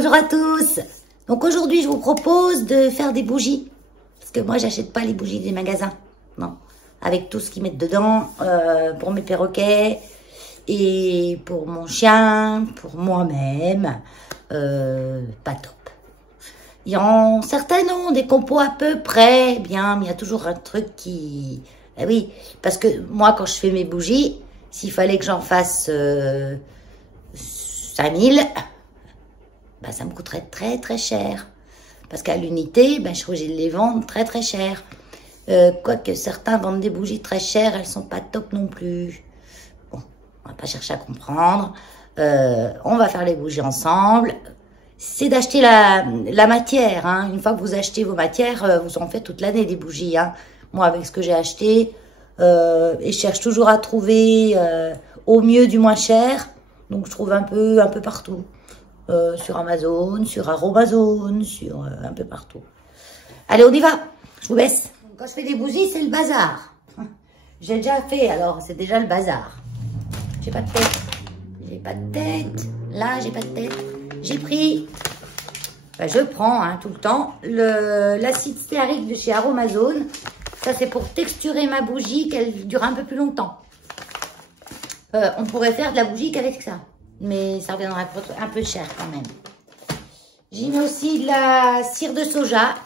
Bonjour à tous. Donc aujourd'hui, je vous propose de faire des bougies. Parce que moi, j'achète pas les bougies des magasins. Non. Avec tout ce qu'ils mettent dedans, pour mes perroquets et pour mon chien, pour moi-même. Pas top. Certaines ont des compos à peu près bien, mais il y a toujours un truc qui... Eh oui, parce que moi, quand je fais mes bougies, s'il fallait que j'en fasse 5000, bah, ça me coûterait très très cher. Parce qu'à l'unité, bah, je suis obligée de les vendre très très cher. Quoique certains vendent des bougies très chères, elles sont pas top non plus. Bon, on va pas chercher à comprendre. On va faire les bougies ensemble. C'est d'acheter la matière. Hein. Une fois que vous achetez vos matières, vous en faites toute l'année des bougies. Hein. Moi, avec ce que j'ai acheté, et je cherche toujours à trouver au mieux du moins cher. Donc, je trouve un peu partout. Sur Amazon, sur Aromazone, sur un peu partout. Allez, on y va. Je vous laisse. Quand je fais des bougies, c'est le bazar. J'ai déjà fait, alors c'est déjà le bazar. J'ai pas de tête. J'ai pas de tête. Là, j'ai pas de tête. J'ai pris, je prends hein, tout le temps, l'acide stéarique de chez Aromazone. Ça, c'est pour texturer ma bougie, qu'elle dure un peu plus longtemps. On pourrait faire de la bougie qu'avec ça. Mais ça reviendrait un peu cher quand même. J'y mets aussi de la cire de soja.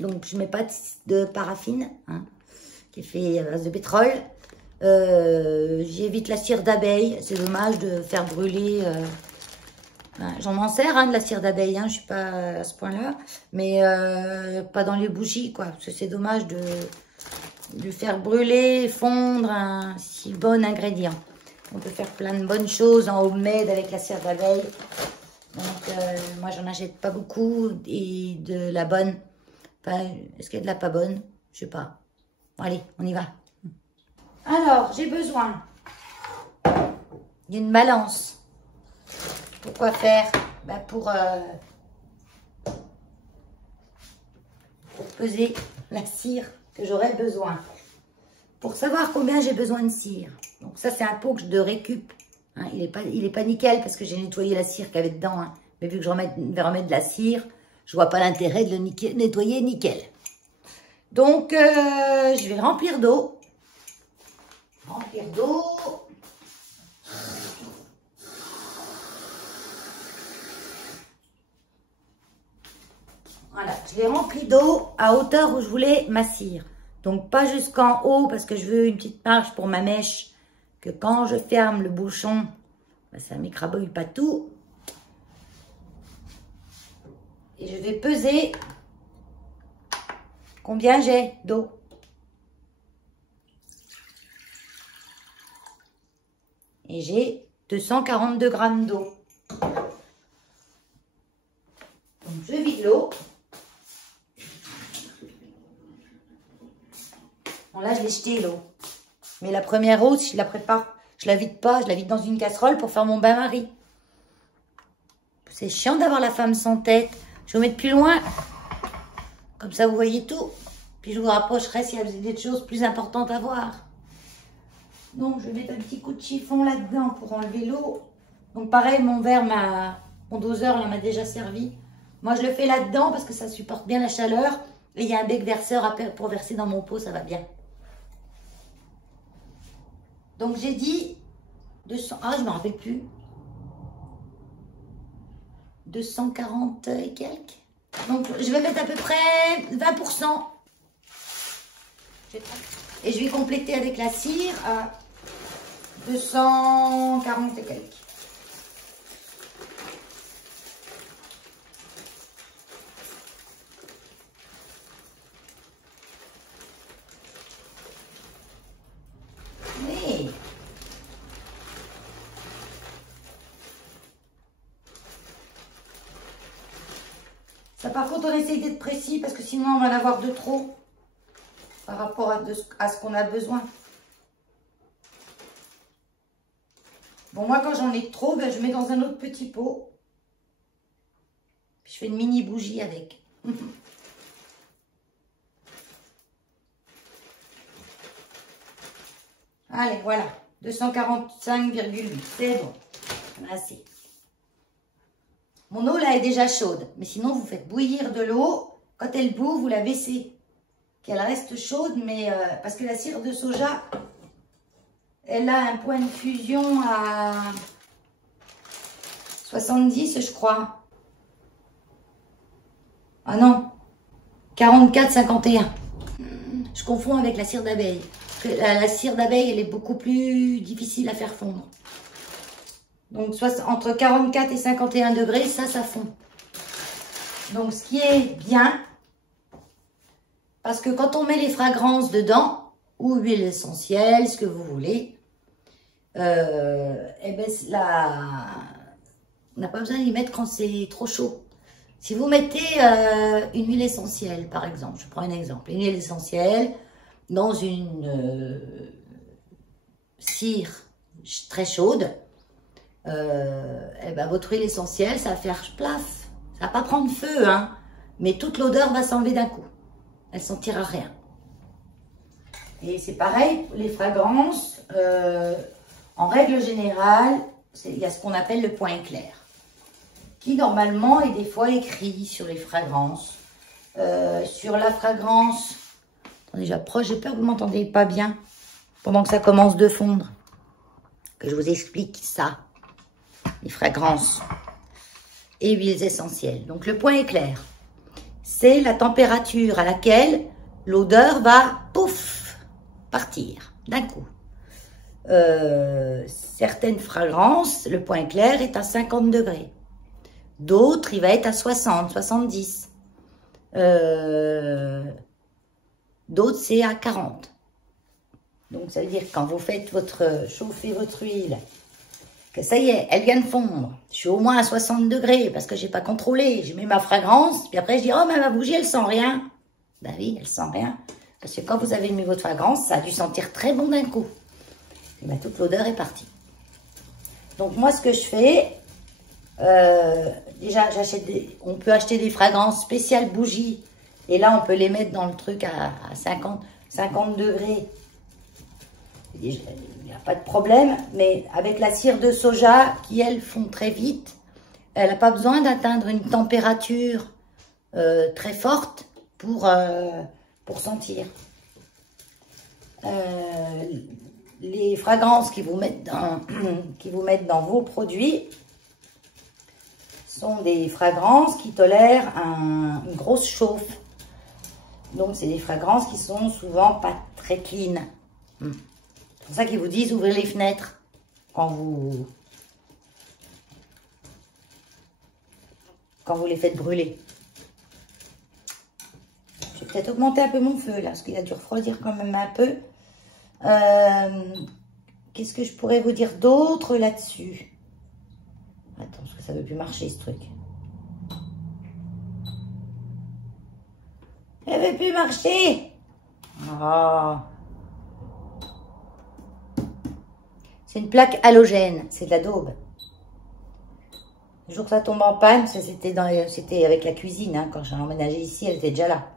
Donc, je ne mets pas de paraffine, hein, qui est fait à base de pétrole. J'évite la cire d'abeille. C'est dommage de faire brûler... J'en m'en sers hein, de la cire d'abeille, hein, je ne suis pas à ce point-là. Mais pas dans les bougies, quoi. Parce que c'est dommage de faire brûler, fondre un si bon ingrédient. On peut faire plein de bonnes choses en homemade avec la cire d'abeille. Donc, moi, j'en achète pas beaucoup. Et de la bonne. Enfin, est-ce qu'il y a de la pas bonne? Je sais pas. Bon, allez, on y va. Alors, j'ai besoin d'une balance. Pourquoi faire? Ben, pour peser la cire que j'aurai besoin. Pour savoir combien j'ai besoin de cire. Donc ça, c'est un pot que je récup. Hein, il est pas nickel parce que j'ai nettoyé la cire qu'il y avait dedans. Hein. Mais vu que je vais remettre de la cire, je vois pas l'intérêt de le nettoyer nickel. Donc, je vais remplir d'eau. Remplir d'eau. Voilà, je l'ai rempli d'eau à hauteur où je voulais ma cire. Donc, pas jusqu'en haut parce que je veux une petite marge pour ma mèche. Que quand je ferme le bouchon, ben, ça ne m'écrabouille pas tout. Et je vais peser combien j'ai d'eau. Et j'ai 242 grammes d'eau. Donc, je vide l'eau. Bon, là, je l'ai jeté l'eau. Mais la première eau, si je la prépare, je la vide pas, je la vide dans une casserole pour faire mon bain-marie. C'est chiant d'avoir la femme sans tête. Je vais vous mettre plus loin. Comme ça, vous voyez tout. Puis je vous rapprocherai s'il y a des choses plus importantes à voir. Donc, je vais mettre un petit coup de chiffon là-dedans pour enlever l'eau. Donc, pareil, mon doseur là m'a déjà servi. Moi, je le fais là-dedans parce que ça supporte bien la chaleur. Et il y a un bec verseur pour verser dans mon pot, ça va bien. Donc, j'ai dit 200... Ah, je ne me rappelle plus. 240 et quelques. Donc, je vais mettre à peu près 20%. Et je vais compléter avec la cire à 240 et quelques. Oui. Ça, par contre, on essaye d'être précis parce que sinon, on va en avoir de trop par rapport à ce qu'on a besoin. Bon, moi, quand j'en ai trop, ben, je mets dans un autre petit pot. Puis je fais une mini bougie avec. Allez, voilà. 245,8. C'est bon. Assez. Mon eau, là, est déjà chaude. Mais sinon, vous faites bouillir de l'eau. Quand elle bout, vous la baissez. Qu'elle reste chaude, mais parce que la cire de soja, elle a un point de fusion à 70, je crois. Ah non, 44, 51. Je confonds avec la cire d'abeille. La cire d'abeille, elle est beaucoup plus difficile à faire fondre. Donc, entre 44 et 51 degrés, ça fond. Donc, ce qui est bien, parce que quand on met les fragrances dedans, ou huile essentielle, ce que vous voulez, eh ben, on n'a pas besoin d'y mettre quand c'est trop chaud. Si vous mettez une huile essentielle, par exemple, je prends un exemple, une huile essentielle dans une cire très chaude, eh ben, votre huile essentielle, ça va faire plaf. Ça va pas prendre feu, hein, mais toute l'odeur va s'enlever d'un coup. Elle sentira rien. Et c'est pareil, les fragrances, en règle générale, il y a ce qu'on appelle le point éclair, qui normalement est des fois écrit sur les fragrances. Sur la fragrance, attendez, j'approche, j'ai peur que vous ne m'entendez pas bien, pendant que ça commence de fondre, que je vous explique ça, les fragrances et huiles essentielles. Donc le point éclair, c'est la température à laquelle l'odeur va, pouf, partir d'un coup. Certaines fragrances, le point éclair est à 50 degrés. D'autres, il va être à 60, 70. D'autres, c'est à 40. Donc, ça veut dire que quand vous faites chauffer votre huile, que ça y est, elle vient de fondre. Je suis au moins à 60 degrés parce que j'ai pas contrôlé. J'ai mis ma fragrance, puis après je dis, oh, mais ma bougie, elle sent rien. Ben oui, elle sent rien. Parce que quand vous avez mis votre fragrance, ça a dû sentir très bon d'un coup. Et ben, toute l'odeur est partie. Donc, moi, ce que je fais, déjà, on peut acheter des fragrances spéciales bougies. Et là, on peut les mettre dans le truc à 50 degrés. Il n'y a pas de problème, mais avec la cire de soja, qui elle fond très vite, elle n'a pas besoin d'atteindre une température très forte pour sentir. Les fragrances qui vous mettent dans vos produits sont des fragrances qui tolèrent une grosse chauffe. Donc, c'est des fragrances qui sont souvent pas très clean. C'est pour ça qu'ils vous disent ouvrez les fenêtres quand vous les faites brûler. Je vais peut-être augmenter un peu mon feu là, parce qu'il a dû refroidir quand même un peu. Qu'est-ce que je pourrais vous dire d'autre là-dessus? Attends, parce que ça ne veut plus marcher ce truc. Elle ne veut plus marcher. Oh. C'est une plaque halogène, c'est de la daube. Le jour que ça tombe en panne, c'était avec la cuisine, hein, quand j'ai emménagé ici, elle était déjà là.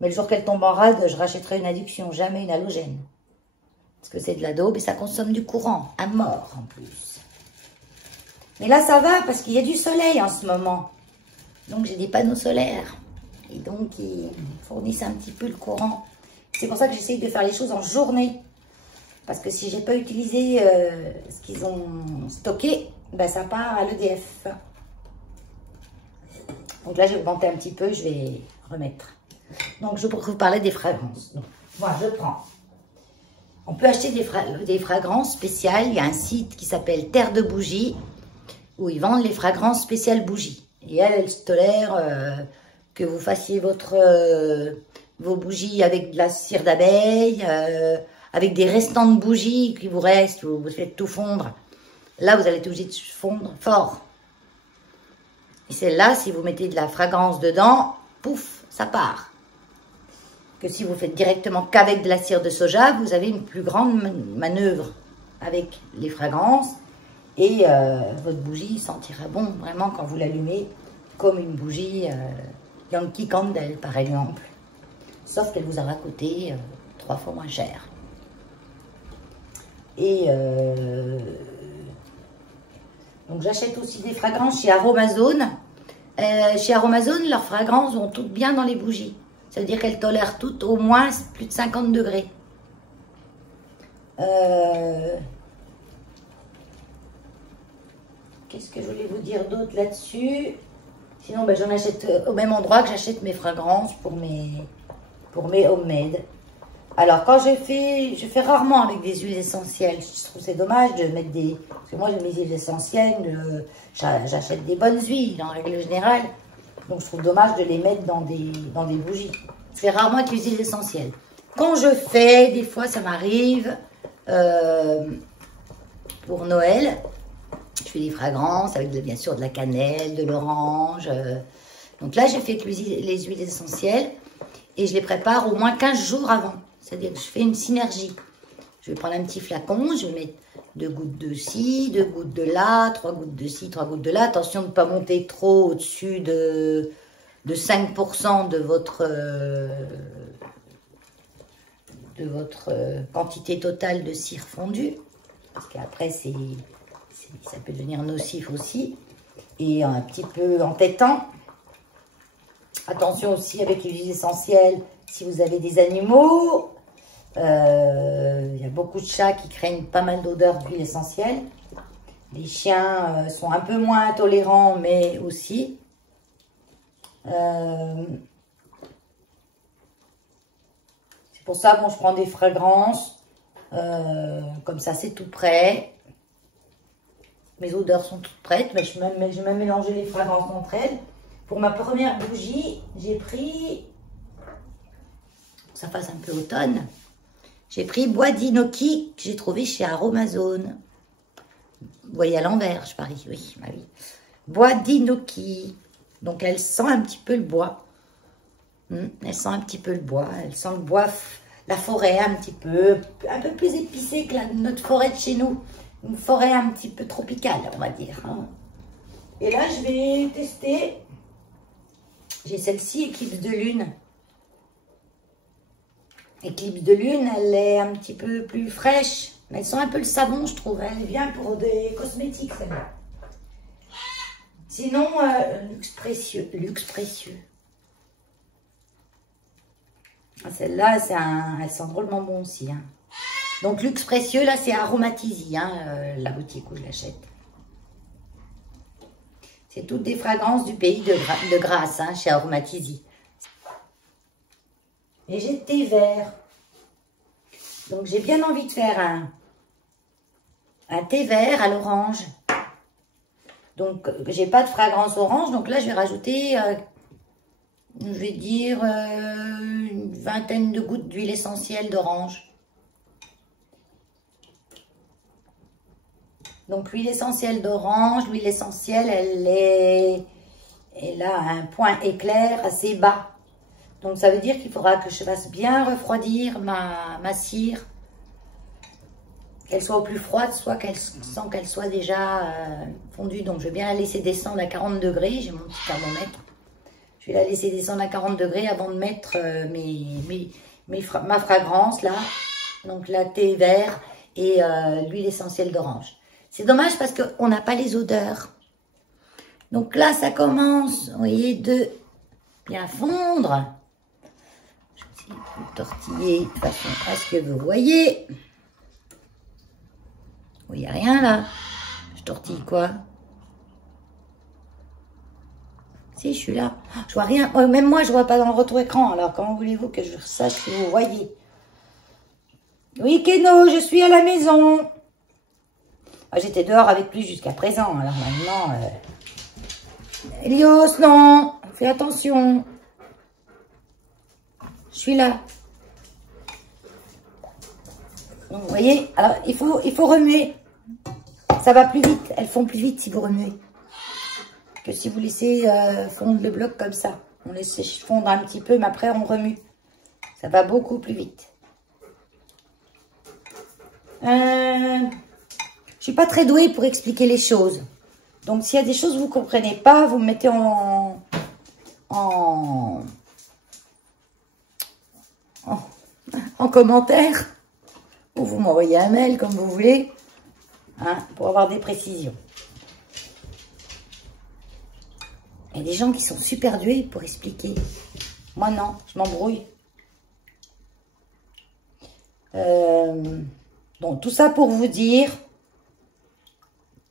Mais le jour qu'elle tombe en rade, je rachèterai une induction, jamais une halogène. Parce que c'est de la daube et ça consomme du courant, à mort en plus. Mais là, ça va parce qu'il y a du soleil en ce moment. Donc, j'ai des panneaux solaires. Et donc, ils fournissent un petit peu le courant. C'est pour ça que j'essaye de faire les choses en journée. Parce que si j'ai pas utilisé ce qu'ils ont stocké, ben ça part à l'EDF. Donc là, j'ai augmenté un petit peu, je vais remettre. Donc, je vais vous parler des fragrances. Donc, moi, je prends. On peut acheter des fragrances spéciales. Il y a un site qui s'appelle Terre de Bougies, où ils vendent les fragrances spéciales bougies. Et elles tolèrent que vous fassiez vos bougies avec de la cire d'abeille, avec des restants de bougies qui vous restent, vous faites tout fondre. Là, vous allez être obligé de fondre fort. Et celle-là, si vous mettez de la fragrance dedans, pouf, ça part. Que si vous faites directement qu'avec de la cire de soja, vous avez une plus grande manœuvre avec les fragrances. Et votre bougie sentira bon, vraiment, quand vous l'allumez, comme une bougie Yankee Candle, par exemple. Sauf qu'elle vous aura coûté 3 fois moins cher. Et donc, j'achète aussi des fragrances chez Aromazone. chez Aromazone, leurs fragrances vont toutes bien dans les bougies. Ça veut dire qu'elles tolèrent toutes au moins plus de 50 degrés. Qu'est-ce que je voulais vous dire d'autre là-dessus? Sinon, ben, j'en achète au même endroit que j'achète mes fragrances pour mes homemade. Alors, quand je fais rarement avec des huiles essentielles. Je trouve c'est dommage de mettre des... Parce que moi, j'ai mes huiles essentielles, j'achète des bonnes huiles en règle générale. Donc, je trouve dommage de les mettre dans des bougies. Je fais rarement avec les huiles essentielles. Quand je fais, des fois, ça m'arrive pour Noël. Je fais des fragrances avec, bien sûr, de la cannelle, de l'orange. Donc là, j'ai fait les huiles essentielles et je les prépare au moins 15 jours avant. C'est-à-dire que je fais une synergie. Je vais prendre un petit flacon, je vais mettre 2 gouttes de ci, 2 gouttes de là, 3 gouttes de ci, 3 gouttes de là. Attention de ne pas monter trop au-dessus de 5% de votre quantité totale de cire fondue. Parce qu'après, ça peut devenir nocif aussi. Et un petit peu entêtant. Attention aussi avec les huiles essentielles, si vous avez des animaux. Il y a beaucoup de chats qui craignent pas mal d'odeurs d'huile essentielle. Les chiens sont un peu moins intolérants, mais aussi. C'est pour ça, bon, je prends des fragrances. Comme ça, c'est tout prêt. Mes odeurs sont toutes prêtes, mais je vais même mélanger les fragrances entre elles. Pour ma première bougie, j'ai pris, pour que ça fasse un peu automne, j'ai pris Bois d'Inoki que j'ai trouvé chez Aromazone. Vous voyez à l'envers, je parie, oui, bah oui. Bois d'Inoki. Donc elle sent un petit peu le bois. Elle sent un petit peu le bois. Elle sent le bois, la forêt un petit peu, un peu plus épicée que notre forêt de chez nous. Une forêt un petit peu tropicale, on va dire. Et là, je vais tester. J'ai celle-ci, Éclipse de Lune. Éclipse de Lune, elle est un petit peu plus fraîche. Mais elle sent un peu le savon, je trouve. Elle est bien pour des cosmétiques, celle-là. Sinon, luxe précieux. Luxe précieux. Celle-là, elle sent drôlement bon aussi. Donc, luxe précieux, là, c'est Aromatisi, la boutique où je l'achète. C'est toutes des fragrances du pays de Grasse, chez Aromatisi. Et j'ai thé vert. Donc, j'ai bien envie de faire un thé vert à l'orange. Donc, j'ai pas de fragrance orange. Donc là, je vais rajouter, je vais dire, une vingtaine de gouttes d'huile essentielle d'orange. Donc, l'huile essentielle d'orange, l'huile essentielle, elle a un point éclair assez bas. Donc, ça veut dire qu'il faudra que je fasse bien refroidir ma cire. Qu'elle soit au plus froide, soit sans qu'elle soit déjà fondue. Donc, je vais bien la laisser descendre à 40 degrés. J'ai mon petit thermomètre. Je vais la laisser descendre à 40 degrés avant de mettre ma fragrance, là. Donc, la thé vert et l'huile essentielle d'orange. C'est dommage parce qu'on n'a pas les odeurs. Donc là, ça commence, vous voyez, de bien fondre. Je vais essayer de vous tortiller de façon à ce que vous voyez. Vous voyez rien là? Je tortille quoi? Si, je suis là. Je vois rien. Même moi, je vois pas dans le retour écran. Alors, comment voulez-vous que je sache ce que vous voyez? Oui, Keno, je suis à la maison. J'étais dehors avec lui jusqu'à présent. Alors maintenant... Elios, non. Fais attention. Je suis là. Donc, vous voyez, alors il faut remuer. Ça va plus vite. Elles font plus vite si vous remuez. Que si vous laissez fondre le bloc comme ça. On laisse fondre un petit peu, mais après on remue. Ça va beaucoup plus vite. Je suis pas très douée pour expliquer les choses. Donc, s'il y a des choses que vous ne comprenez pas, vous me mettez en commentaire. Ou vous m'envoyez un mail, comme vous voulez, pour avoir des précisions. Il y a des gens qui sont super doués pour expliquer. Moi, non, je m'embrouille. Donc, tout ça pour vous dire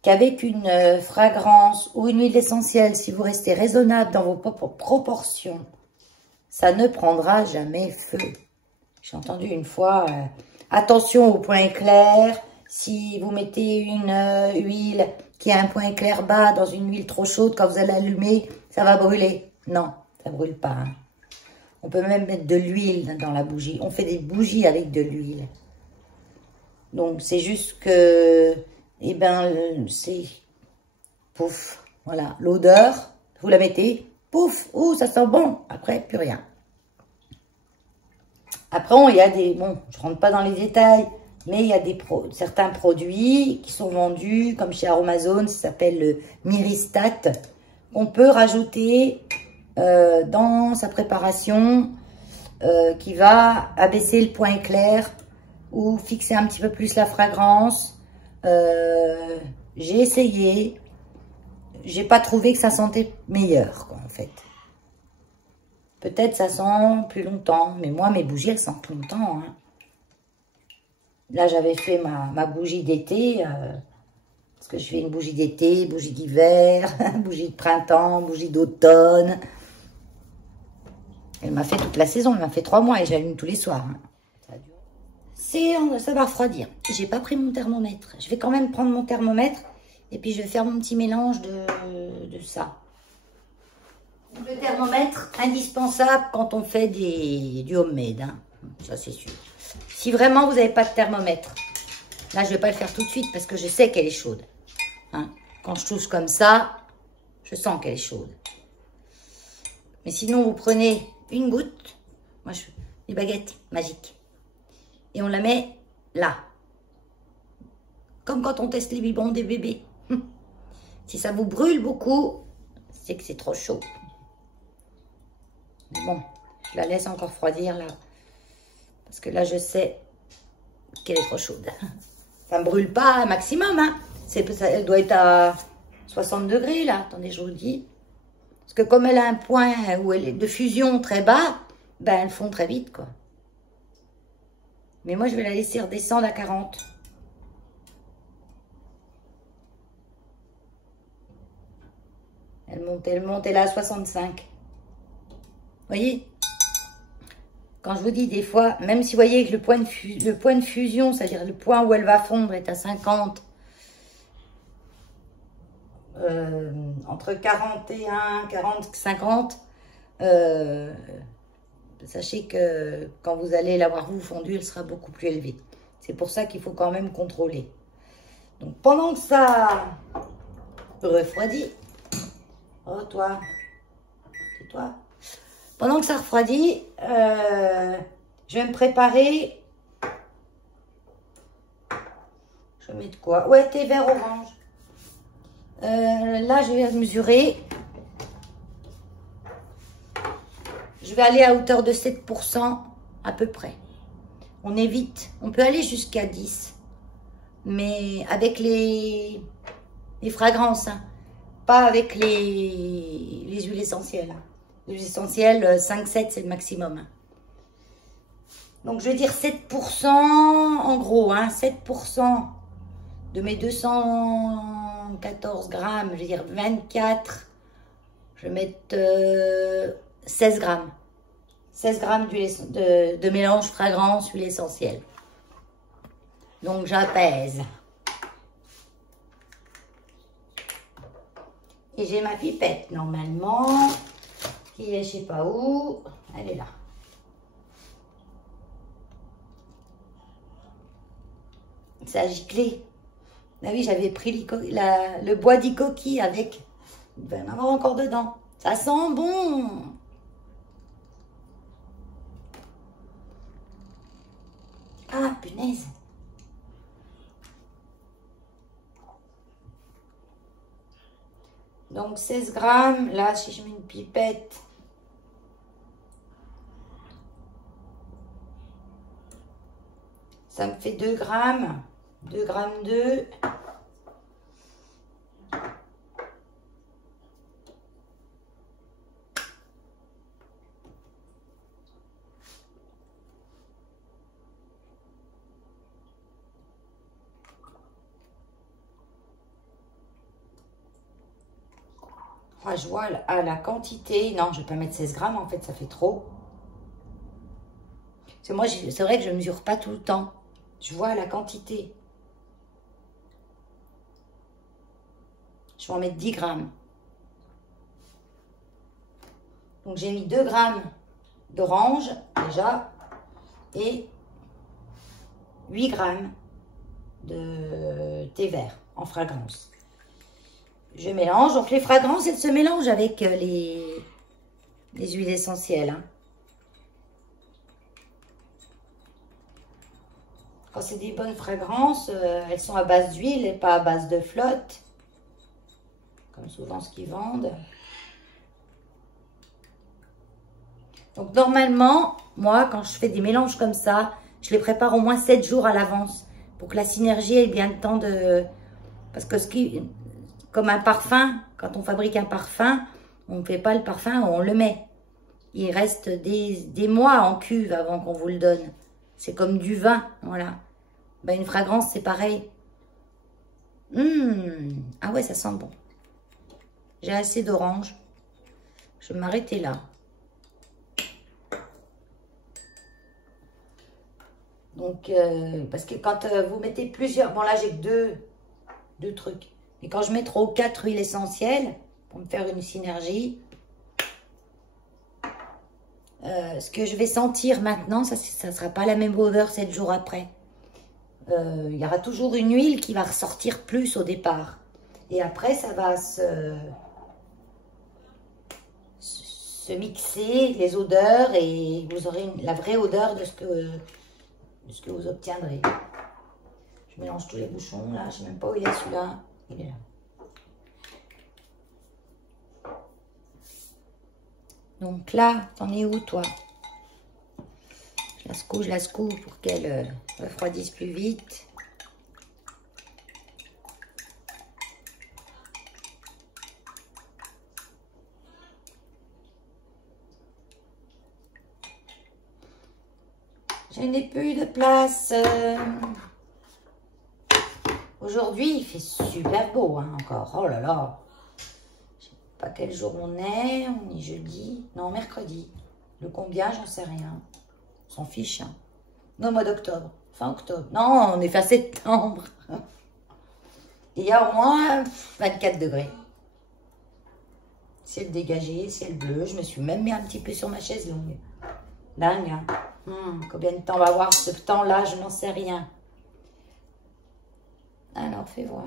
qu'avec une fragrance ou une huile essentielle, si vous restez raisonnable dans vos propres proportions, ça ne prendra jamais feu. J'ai entendu une fois, attention au point éclair, si vous mettez une huile qui a un point éclair bas dans une huile trop chaude, quand vous allez allumer, ça va brûler. Non, ça brûle pas. Hein. On peut même mettre de l'huile dans la bougie. On fait des bougies avec de l'huile. Donc, c'est juste que, eh ben, c'est, pouf, voilà, l'odeur, vous la mettez, pouf, ouh, ça sent bon. Après, plus rien. Après, il y a des, bon, je rentre pas dans les détails, mais il y a certains produits qui sont vendus, comme chez Aromazone, ça s'appelle le Myristat, qu'on peut rajouter dans sa préparation, qui va abaisser le point éclair ou fixer un petit peu plus la fragrance. J'ai essayé, j'ai pas trouvé que ça sentait meilleur, quoi, en fait. Peut-être ça sent plus longtemps, mais moi, mes bougies, elles sentent longtemps. Hein. Là, j'avais fait ma bougie d'été, parce que je fais une bougie d'été, bougie d'hiver, bougie de printemps, bougie d'automne. Elle m'a fait toute la saison, elle m'a fait 3 mois et j'allume tous les soirs. Hein. Ça va refroidir. J'ai pas pris mon thermomètre. Je vais quand même prendre mon thermomètre et puis je vais faire mon petit mélange de ça. Le thermomètre, indispensable quand on fait du homemade, hein. Ça c'est sûr. Si vraiment vous n'avez pas de thermomètre, là je ne vais pas le faire tout de suite parce que je sais qu'elle est chaude. Hein. Quand je touche comme ça, je sens qu'elle est chaude. Mais sinon vous prenez une goutte, moi je fais des baguettes magiques, et on la met là. Comme quand on teste les biberons des bébés. Si ça vous brûle beaucoup, c'est que c'est trop chaud. Mais bon, je la laisse encore refroidir là. Parce que là, je sais qu'elle est trop chaude. Ça ne brûle pas un maximum. Hein. Elle doit être à 60 degrés là. Attendez, je vous le dis. Parce que comme elle a un point où elle est de fusion très bas, ben elles fond très vite, quoi. Mais moi, je vais la laisser redescendre à 40. Elle monte, elle est à 65. Vous voyez? Quand je vous dis des fois, même si vous voyez que le point de fusion, c'est-à-dire le point où elle va fondre est à 50, entre 41, 40, 50, sachez que quand vous allez l'avoir vous fondue, elle sera beaucoup plus élevée. C'est pour ça qu'il faut quand même contrôler. Donc pendant que ça refroidit, oh toi, c'est toi. Pendant que ça refroidit, je vais me préparer. Je vais mettre quoi? Ouais, thé vert orange. Là, je vais mesurer. Je vais aller à hauteur de 7% à peu près. On évite. On peut aller jusqu'à 10. Mais avec les fragrances, hein, pas avec les huiles essentielles. Les huiles essentielles, 5-7, c'est le maximum. Hein. Donc, je vais dire 7%, en gros, hein, 7% de mes 214 grammes, je vais dire 24, je vais mettre 16 grammes. 16 grammes de mélange fragrance, huile essentielle. Donc, j'apaise. Et j'ai ma pipette, normalement, qui est je sais pas où. Elle est là. Ça a giclé. Ah oui, j'avais pris le bois d'Ikoki avec. Il va y en avoir encore dedans. Ça sent bon. Ah, punaise. Donc 16 grammes. Là, si je mets une pipette. Ça me fait 2 grammes. 2 grammes 2. Ah, je vois à la quantité. Non, je vais pas mettre 16 grammes, en fait, ça fait trop. Moi, c'est vrai que je ne mesure pas tout le temps. Je vois la quantité. Je vais en mettre 10 grammes. Donc, j'ai mis 2 grammes d'orange, déjà, et 8 grammes de thé vert en fragrance. Je mélange. Donc, les fragrances, elles se mélangent avec les huiles essentielles, hein. Quand c'est des bonnes fragrances, elles sont à base d'huile et pas à base de flotte. Comme souvent ce qu'ils vendent. Donc normalement, moi, quand je fais des mélanges comme ça, je les prépare au moins 7 jours à l'avance. Pour que la synergie ait bien le temps de... Parce que comme un parfum, quand on fabrique un parfum, on ne fait pas le parfum, on le met. Il reste des mois en cuve avant qu'on vous le donne. C'est comme du vin, voilà. Ben, une fragrance, c'est pareil. Ah ouais, ça sent bon. J'ai assez d'orange. Je vais m'arrêter là. Donc, parce que quand vous mettez plusieurs... Bon, là, j'ai que deux trucs. Et quand je mets 3 ou 4 huiles essentielles, pour me faire une synergie, ce que je vais sentir maintenant, ça ne sera pas la même odeur 7 jours après. Il y aura toujours une huile qui va ressortir plus au départ. Et après, ça va se mixer, les odeurs, et vous aurez la vraie odeur de ce que vous obtiendrez. Je mélange tous les bouchons, là. Je ne sais même pas où il est, celui-là. Il est là. Donc là, t'en es où, toi? Je la secoue pour qu'elle refroidisse plus vite. Je n'ai plus de place. Aujourd'hui, il fait super beau, hein, encore. Oh là là. Je sais pas quel jour on est. On est jeudi. Non, mercredi. Le combien, j'en sais rien. On s'en fiche, hein. Non, mois d'octobre. Fin octobre. Non, on est fin septembre. Il y a au moins 24 degrés. Ciel dégagé, ciel bleu. Je me suis même mis un petit peu sur ma chaise longue. Dingue, hein. Combien de temps on va avoir ce temps-là? Je n'en sais rien. Alors, fais voir.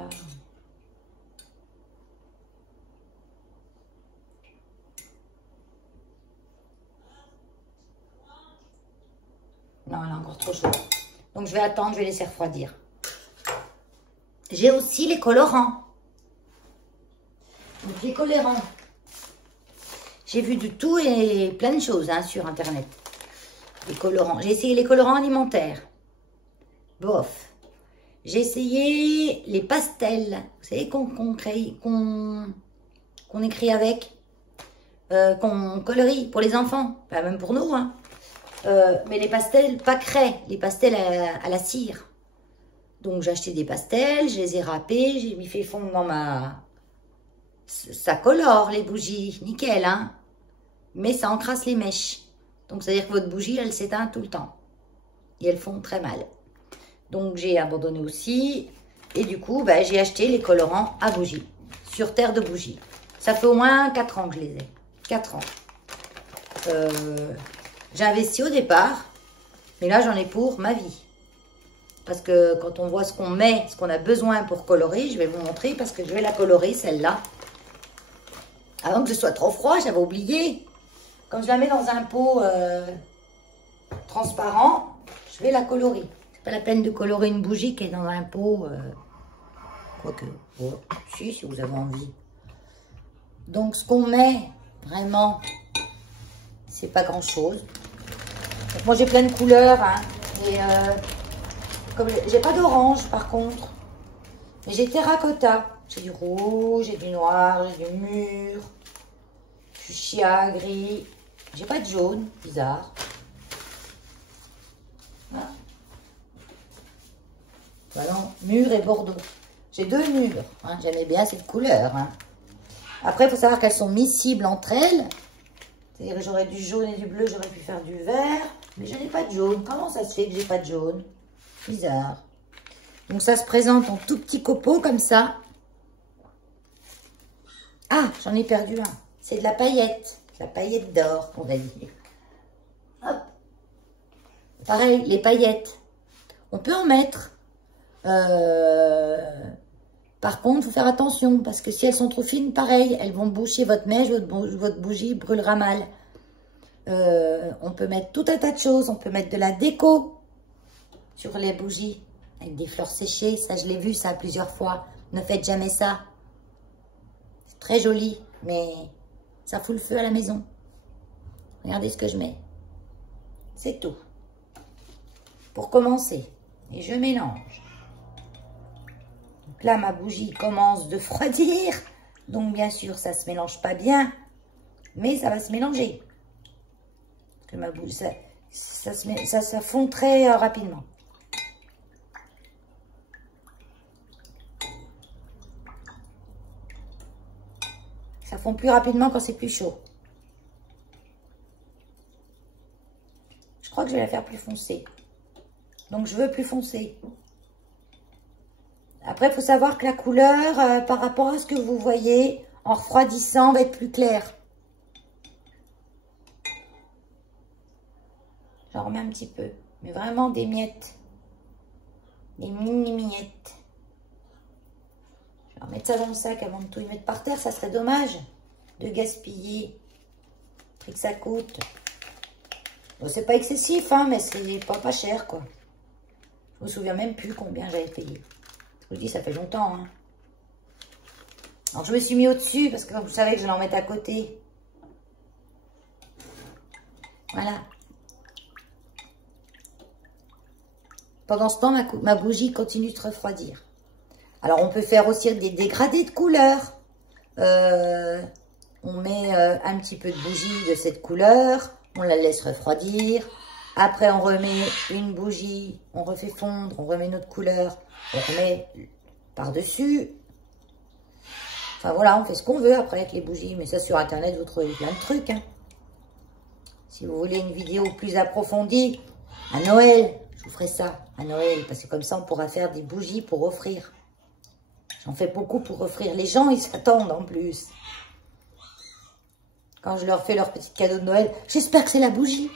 Non, elle est encore trop chaude. Donc, je vais attendre, je vais laisser refroidir. J'ai aussi les colorants. Donc, les colorants. J'ai vu du tout et plein de choses, hein, sur Internet. Les colorants. J'ai essayé les colorants alimentaires. Bof. J'ai essayé les pastels. Vous savez qu'on écrit avec. Qu'on colorie pour les enfants. Enfin, même pour nous, hein. Mais les pastels pas craie, les pastels à la cire. Donc j'ai acheté des pastels, je les ai râpés, j'ai mis fait fondre dans ma... Ça colore les bougies, nickel, hein. Mais ça encrasse les mèches. Donc c'est à dire que votre bougie, elle s'éteint tout le temps. Et elles font très mal. Donc j'ai abandonné aussi. Et du coup, bah, j'ai acheté les colorants à bougie. Sur terre de bougie. Ça fait au moins 4 ans que je les ai. 4 ans. J'ai investi au départ, mais là j'en ai pour ma vie. Parce que quand on voit ce qu'on met, ce qu'on a besoin pour colorer, je vais vous montrer parce que je vais la colorer celle-là. Avant que ce soit trop froid, j'avais oublié. Quand je la mets dans un pot transparent, je vais la colorer. C'est pas la peine de colorer une bougie qui est dans un pot. Quoique, oh, si vous avez envie. Donc ce qu'on met, vraiment, c'est pas grand chose. Donc, moi j'ai plein de couleurs, hein, et comme j'ai pas d'orange par contre, mais j'ai terracotta. J'ai du rouge, j'ai du noir, j'ai du mûr, fuchsia, gris. J'ai pas de jaune, bizarre. Voilà, mûr et bordeaux. J'ai 2 mûrs, hein, j'aimais bien cette couleur, hein. Après, il faut savoir qu'elles sont miscibles entre elles. C'est-à-dire que j'aurais du jaune et du bleu, j'aurais pu faire du vert. Mais je n'ai pas de jaune. Comment ça se fait que j'ai pas de jaune? Bizarre. Donc ça se présente en tout petits copeaux comme ça. Ah, j'en ai perdu un. C'est de la paillette. La paillette d'or, on va dire. Hop. Pareil, les paillettes. On peut en mettre. Par contre, il faut faire attention, parce que si elles sont trop fines, pareil, elles vont boucher votre mèche, votre bougie brûlera mal. On peut mettre tout un tas de choses. On peut mettre de la déco sur les bougies, avec des fleurs séchées. Ça, je l'ai vu, ça, plusieurs fois. Ne faites jamais ça. C'est très joli, mais ça fout le feu à la maison. Regardez ce que je mets. C'est tout. Pour commencer. Et je mélange. Donc là, ma bougie commence de refroidir. Donc, bien sûr, ça ne se mélange pas bien. Mais ça va se mélanger. Parce que ma bougie, ça fond très rapidement. Ça fond plus rapidement quand c'est plus chaud. Je crois que je vais la faire plus foncée. Donc, je veux plus foncé. Après, il faut savoir que la couleur, par rapport à ce que vous voyez, en refroidissant, va être plus claire. J'en remets un petit peu. Mais vraiment des miettes. Des mini-miettes. Je vais remettre ça dans le sac avant de tout y mettre par terre. Ça serait dommage de gaspiller. Le prix que ça coûte. Bon, c'est pas excessif, hein, mais c'est pas cher, quoi. Je me souviens même plus combien j'avais payé. Je vous dis, ça fait longtemps. Hein. Alors, je me suis mis au-dessus parce que vous savez que je vais en mettre à côté. Voilà. Pendant ce temps, ma bougie continue de se refroidir. Alors, on peut faire aussi des dégradés de couleurs. On met un petit peu de bougie de cette couleur. On la laisse refroidir. Après, on remet une bougie. On refait fondre. On remet notre couleur. On remet par-dessus. Enfin, voilà, on fait ce qu'on veut après avec les bougies. Mais ça, sur Internet, vous trouvez plein de trucs. Hein. Si vous voulez une vidéo plus approfondie, à Noël, je vous ferai ça à Noël. Parce que comme ça, on pourra faire des bougies pour offrir. J'en fais beaucoup pour offrir. Les gens, ils s'attendent en plus. Quand je leur fais leur petit cadeau de Noël, j'espère que c'est la bougie.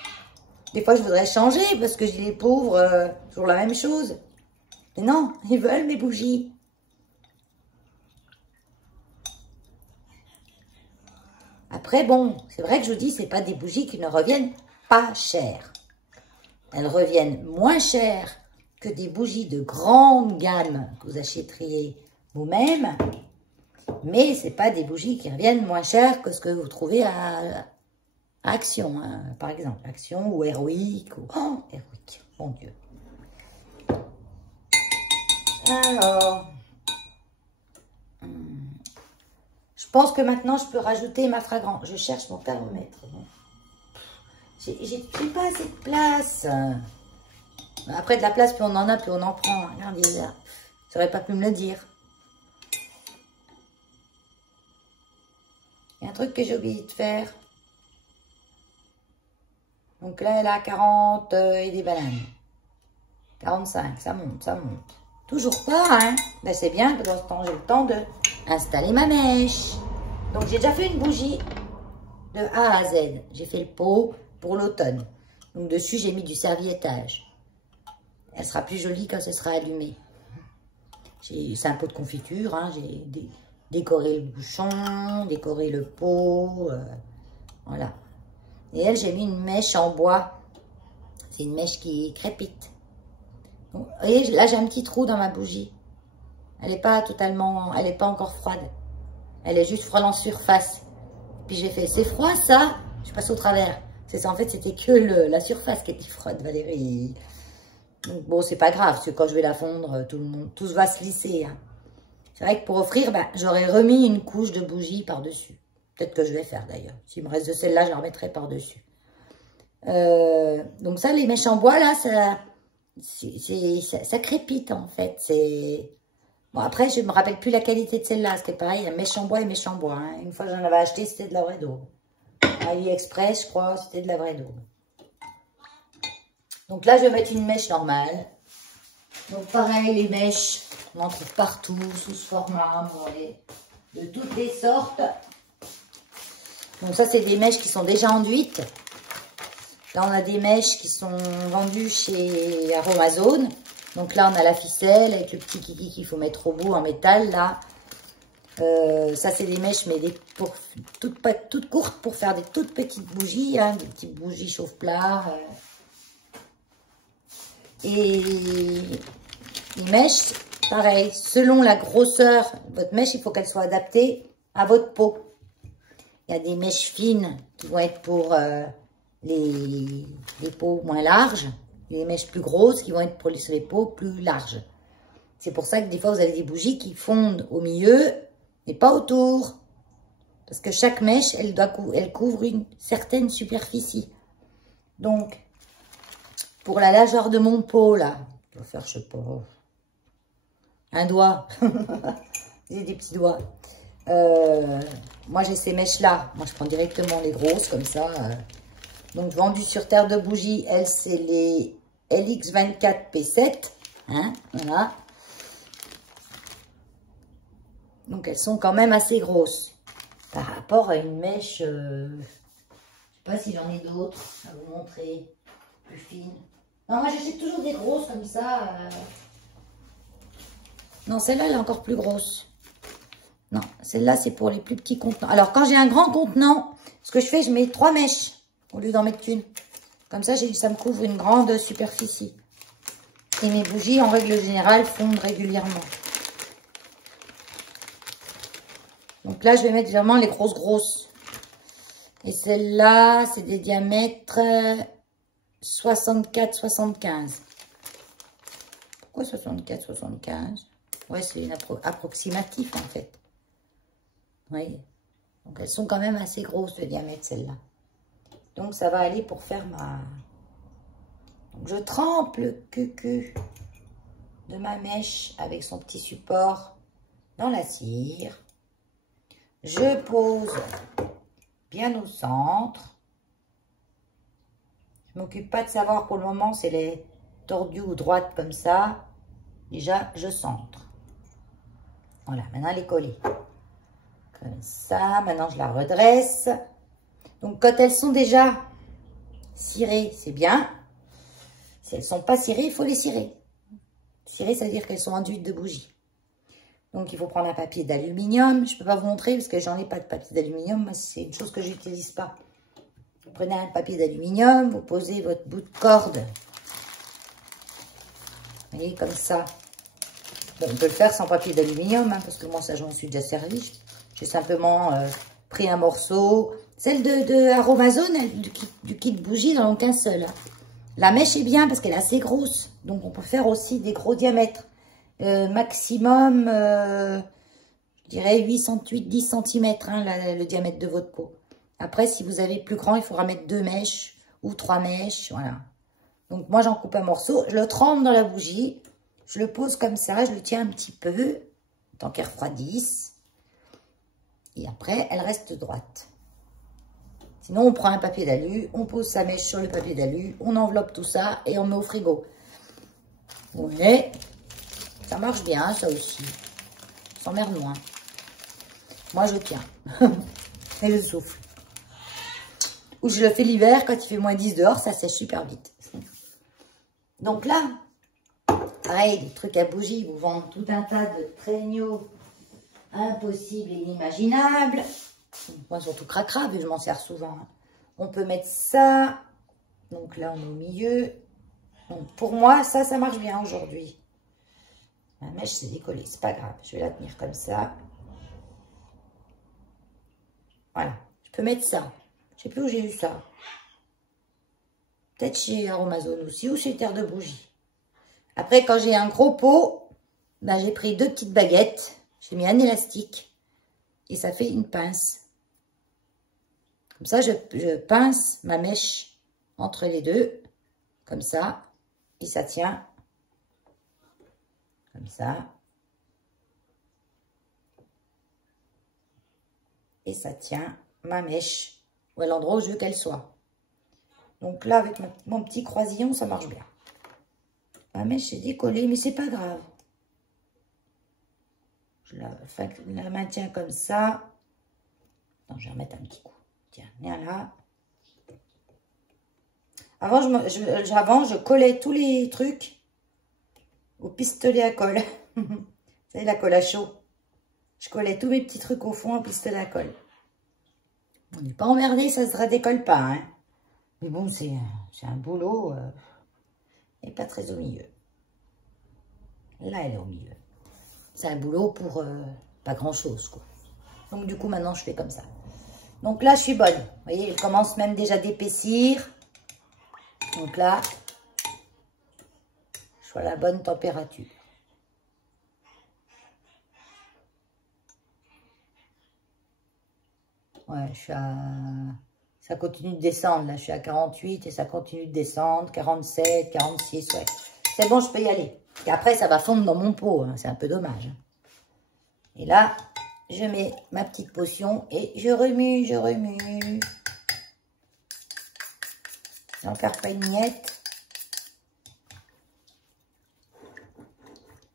Des fois, je voudrais changer parce que je dis les pauvres, toujours la même chose. Mais non, ils veulent mes bougies. Après, bon, c'est vrai que je vous dis, c'est pas des bougies qui ne reviennent pas cher. Elles reviennent moins cher que des bougies de grande gamme que vous achèteriez vous-même. Mais c'est pas des bougies qui reviennent moins cher que ce que vous trouvez à Action, hein, par exemple. Action ou Airwick. Ou... Oh, Airwick, mon Dieu. Alors, je pense que maintenant, je peux rajouter ma fragrance. Je cherche mon thermomètre. J'ai pas assez de place. Après, de la place, plus on en a, plus on en prend. Regardez là. J'aurais pas pu me le dire. Il y a un truc que j'ai oublié de faire. Donc là, elle a 40 et des bananes. 45, ça monte, ça monte. Toujours pas, hein. Ben, c'est bien que dans ce temps, j'ai le temps de installer ma mèche. Donc, j'ai déjà fait une bougie de A à Z. J'ai fait le pot pour l'automne. Donc, dessus, j'ai mis du serviettage. Elle sera plus jolie quand ce sera allumé. C'est un pot de confiture, hein. J'ai décoré le bouchon, décoré le pot. Voilà. Et elle, j'ai mis une mèche en bois. C'est une mèche qui crépite. Donc, vous voyez, là, j'ai un petit trou dans ma bougie. Elle n'est pas totalement... Elle n'est pas encore froide. Elle est juste froide en surface. Puis j'ai fait, c'est froid, ça? Je passe au travers. C'est ça, en fait, c'était que la surface qui était froide, Valérie. Donc, bon, c'est pas grave. Parce que quand je vais la fondre, tout va se lisser. Hein. C'est vrai que pour offrir, ben, j'aurais remis une couche de bougie par-dessus. Peut-être que je vais faire d'ailleurs. S'il me reste de celle-là, je la remettrai par-dessus. Donc ça, les mèches en bois, là, ça crépite en fait. Bon, après, je me rappelle plus la qualité de celle-là. C'était pareil, un mèche en bois et mèche en bois. Hein. Une fois, j'en avais acheté, c'était de la vraie daube. AliExpress, je crois, c'était de la vraie daube. Donc là, je vais mettre une mèche normale. Donc pareil, les mèches, on en trouve partout, sous ce format, vous voyez, de toutes les sortes. Donc ça, c'est des mèches qui sont déjà enduites. Là, on a des mèches qui sont vendues chez Aromazone. Donc là, on a la ficelle avec le petit kiki qu'il faut mettre au bout en métal, là. Ça, c'est des mèches, mais toutes courtes pour faire des toutes petites bougies, hein, des petites bougies chauffe-plat. Et les mèches, pareil, selon la grosseur de votre mèche, il faut qu'elle soit adaptée à votre peau. Il y a des mèches fines qui vont être pour les peaux moins larges. Et des mèches plus grosses qui vont être pour les peaux plus larges. C'est pour ça que des fois, vous avez des bougies qui fondent au milieu, mais pas autour. Parce que chaque mèche, elle couvre une certaine superficie. Donc, pour la largeur de mon pot, là, je vais faire, je sais pas, un doigt. J'ai des petits doigts. Moi, j'ai ces mèches-là. Moi, je prends directement les grosses, comme ça. Donc, vendues sur Terre de Bougie, elles, c'est les LX24 P7. Hein, voilà. Donc, elles sont quand même assez grosses. Par rapport à une mèche, je sais pas si j'en ai d'autres à vous montrer. Plus fines. Non, moi, j'achète toujours des grosses comme ça. Non, celle-là, elle est encore plus grosse. Non, celle-là, c'est pour les plus petits contenants. Alors, quand j'ai un grand contenant, ce que je fais, je mets 3 mèches au lieu d'en mettre qu'une. Comme ça, ça me couvre une grande superficie. Et mes bougies, en règle générale, fondent régulièrement. Donc là, je vais mettre vraiment les grosses. Et celle-là, c'est des diamètres 64-75. Pourquoi 64-75? Ouais, c'est une approximatif, en fait. Oui. Donc, elles sont quand même assez grosses, le diamètre, celle-là. Donc, ça va aller pour faire ma... Donc, je trempe le cucu de ma mèche avec son petit support dans la cire. Je pose bien au centre. Je ne m'occupe pas de savoir pour le moment si elle est tordue ou droite comme ça. Déjà, je centre. Voilà, maintenant elle est collée. Comme ça, maintenant je la redresse. Donc, quand elles sont déjà cirées, c'est bien. Si elles ne sont pas cirées, il faut les cirer. Cirer, ça veut dire qu'elles sont enduites de bougies. Donc, il faut prendre un papier d'aluminium. Je ne peux pas vous montrer parce que j'en ai pas de papier d'aluminium. C'est une chose que je n'utilise pas. Vous prenez un papier d'aluminium, vous posez votre bout de corde. Vous voyez, comme ça. Bon, on peut le faire sans papier d'aluminium, hein, parce que moi, ça, je m'en suis déjà servi. J'ai simplement pris un morceau. Celle de Aromazone, du kit bougie, dans aucun seul. Hein. La mèche est bien parce qu'elle est assez grosse. Donc, on peut faire aussi des gros diamètres. Maximum, je dirais 8-10 cm, hein, le diamètre de votre peau. Après, si vous avez plus grand, il faudra mettre 2 mèches ou 3 mèches. Voilà. Donc, moi, j'en coupe un morceau. Je le trempe dans la bougie. Je le pose comme ça. Je le tiens un petit peu, tant qu'elle refroidisse. Et après, elle reste droite. Sinon, on prend un papier d'alu, on pose sa mèche sur le papier d'alu, on enveloppe tout ça et on met au frigo. Vous voyez, ça marche bien, ça aussi. Sans merde moins. Moi, je tiens. Et je souffle. Ou je le fais l'hiver, quand il fait moins 10 dehors, ça sèche super vite. Donc là, pareil, des trucs à bougie, vous vendent tout un tas de traîneaux impossibles et inimaginables. Moi, surtout cracra, vu que je m'en sers souvent. On peut mettre ça. Donc là, on est au milieu. Donc pour moi, ça marche bien aujourd'hui. La mèche s'est décollée, c'est pas grave. Je vais la tenir comme ça. Voilà. Je peux mettre ça. Je sais plus où j'ai eu ça. Peut-être chez Aromazone aussi ou chez Terre de Bougie. Après, quand j'ai un gros pot, ben, j'ai pris 2 petites baguettes. J'ai mis un élastique. Et ça fait une pince. Comme ça, je pince ma mèche entre les deux. Comme ça. Et ça tient. Comme ça. et ça tient ma mèche ou à l'endroit où je veux qu'elle soit. Donc là, avec mon petit croisillon, ça marche bien. Ma mèche est décollée, mais c'est pas grave. Je la maintiens comme ça. Non, je vais remettre un petit coup. Tiens, viens là. Avant, je collais tous les trucs au pistolet à colle. Vous savez, la colle à chaud. Je collais tous mes petits trucs au fond au pistolet à colle. On n'est pas emmerdé, ça ne se redécolle pas. Hein. Mais bon, c'est un boulot. Et pas très au milieu. Là, elle est au milieu. C'est un boulot pour pas grand-chose, quoi. Donc, du coup, maintenant, je fais comme ça. Donc là, je suis bonne. Vous voyez, elle commence même déjà d'épaissir. Donc là, je suis à la bonne température. Ouais, je suis à... Ça continue de descendre, là. Je suis à 48 et ça continue de descendre. 47, 46, ouais. C'est bon, je peux y aller. Et après, ça va fondre dans mon pot. Hein. C'est un peu dommage. Et là, je mets ma petite potion et je remue, je remue. J'en perds pas une miette.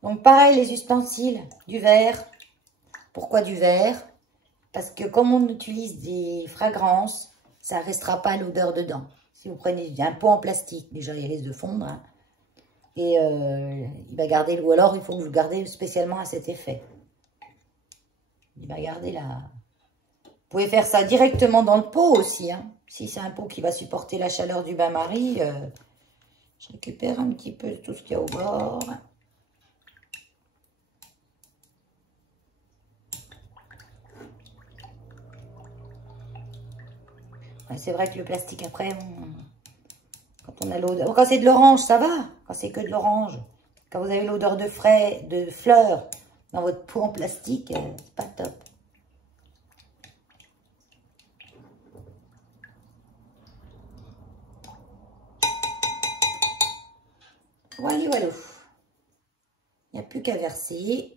Donc, pareil, les ustensiles, du verre. Pourquoi du verre? Parce que comme on utilise des fragrances, ça ne restera pas l'odeur dedans. Si vous prenez un pot en plastique, déjà, il risque de fondre. Hein, et il va garder l'eau. Alors, il faut que vous le gardez spécialement à cet effet. Il va garder la... Vous pouvez faire ça directement dans le pot aussi. Hein. Si c'est un pot qui va supporter la chaleur du bain-marie, je récupère un petit peu de tout ce qu'il y a au bord. Ouais, c'est vrai que le plastique, après, quand on a l'odeur... Quand c'est de l'orange, ça va. Quand c'est que de l'orange. Quand vous avez l'odeur de frais, de fleurs dans votre pot en plastique, c'est pas top. Voilà, voilà. Il n'y a plus qu'à verser.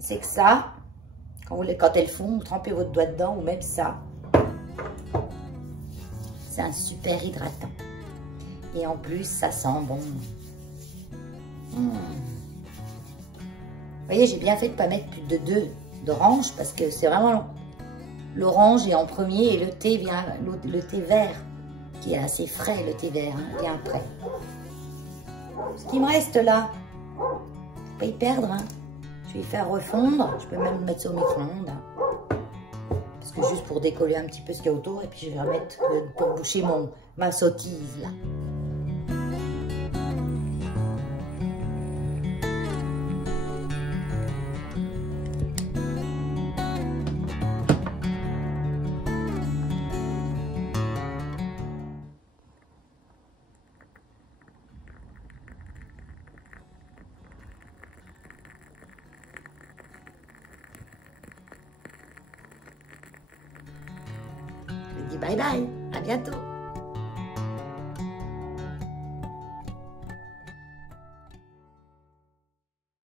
C'est que ça, quand elles font, vous trempez votre doigt dedans, ou même ça. C'est un super hydratant. Et en plus, ça sent bon. Vous voyez, j'ai bien fait de ne pas mettre plus de 2 d'orange, parce que c'est vraiment l'orange est en premier et le thé vient, le thé vert, qui est assez frais, le thé vert, hein, vient après. Ce qui me reste là, faut pas y perdre, hein. Je vais y faire refondre. Je peux même mettre ça au micro-ondes. Parce que juste pour décoller un petit peu ce qu'il y a autour. Et puis je vais remettre pour boucher ma sottise là. Je dis bye bye, à bientôt.